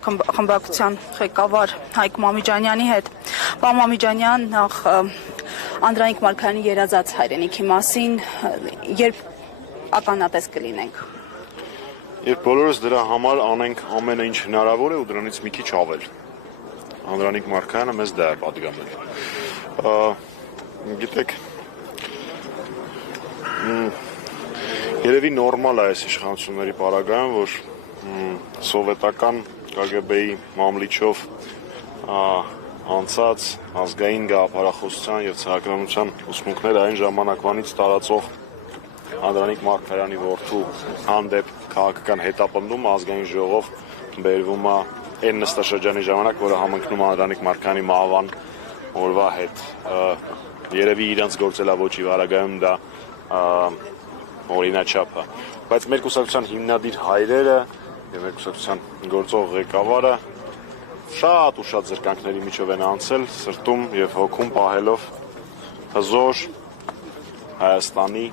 Խմբակցության ղեկավար Հայկ Մամիջանյանի հետ։ Պարոն Մամիջանյան, նախ Անդրանիկ Մարգարյանի երազած հայրենիքի մասին, երբ ականատես կլինենք։ Երբ բոլորս դրա համար անենք ամենը ինչ հնարավոր է ու դրանից մի քիչ ավել։ Անդրանիկ Մարգարյանը մեզ դա է պատգամել։ Գիտեք, երևի նորմալ է այս իշխանությունների պարագայում, որ սովետական KGB-ի մամլիչով անցած ազգային գաղափարախոսության եւ ցեղասպանության ուսմունքները այն ժամանակվանից տարածող Անդրանիկ Մարգարյանի որդու հանդեպ քաղաքական հետապնդումը ազգային ժողով բերվում է այն նստաշրջանի ժամանակ, որը համընկնում է Անդրանիկ Մարգարյանի մահվան օրվա հետ։ Երևի իրենց գործելավոճի վարագայում դա օրինաչափ է, բայց մեր կուսակցության հիմնադիր հայրերը եւ մեր կուսակցության գործող ղեկավարը շատ ու շատ զրկանքների միջով են անցել, սրտում եւ հոգում պահելով հզոր Հայաստանի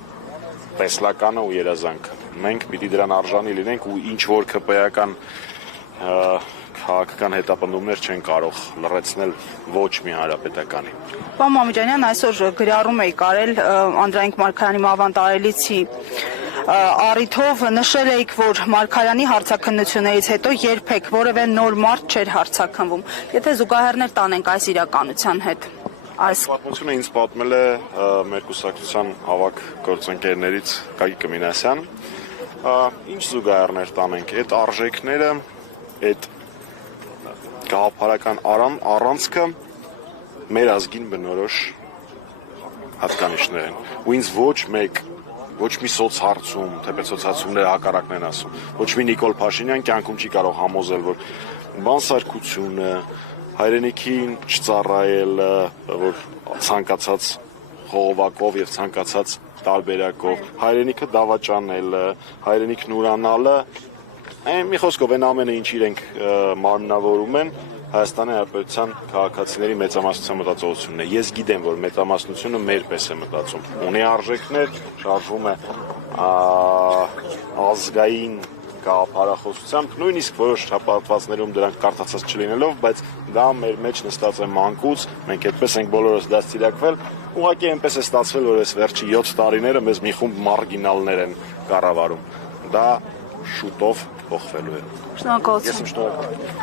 տեսլականը ու երազանքը։ Մենք պիտի դրան արժանի լինենք ու ինչ որ ԿՊ-ական քաղաքական հետապնդումներ չեն կարող լրացնել ոչ մի հանրապետականի։ Պարոն Մամիջանյան, այսօր գրառում էի կարել Անդրանիկ Մարգարյանի մահվան տարելիցի առիթով նշել էիք, որ Մարգարյանի հարցաքննություններից հետո երբեք որևէ նոր մարդ չէր հարցաքննվում։ Եթե զուգահեռներ տանենք այս իրականության հետ։ Այս պատմությունը ինձ պատմել է մեր կուսակցության ավագ գործընկերներից Գագիկ Մինասյան։ Ինչ զուգահեռներ տանենք, այդ արժեքները, այդ գաղափարական առանցքը մեր ազգին բնորոշ հատկանիշներ են։ Ու ինձ ոչ մի սոցհարցում, թեպետ սոցհարցումները հակառակն են ասում, ոչ մի Նիկոլ Փաշինյան կյանքում չի կարող համոզել, որ բանսարկությունը, հայրենիքին չծառայելը, որ ցանկացած խողովակով եւ ցանկացած տարբերակով, հայրենիքը դավաճանելը, հայրենիքն ուրանալը, մի խոսքով այն ամենը ինչ իրենք մարմնավորում են, Հայաստանի Հանրապետության քաղաքացիների մեծամասնության մտածողությունն է։ Ես գիտեմ, որ մեծամասնությունը մեր պես է մտածում։ Ունի արժեքներ, շարժվում է ազգային գաղափարախոսությամբ, նույնիսկ որոշ հապատվածներում դրանք կարդացած չլինելով, բայց դա մեր մեջ նստած է մանկուց, մենք այդպես ենք բոլորս դաստիարակվել, ուղղակի այնպես է ստացվել, որ այս վերջի 7 տարիները մեզ մի խումբ մարգինալներ են կառավարում։ Դա շուտով փոխվելու է։ Շնորհակալություն։ Ես շնորհակալ եմ։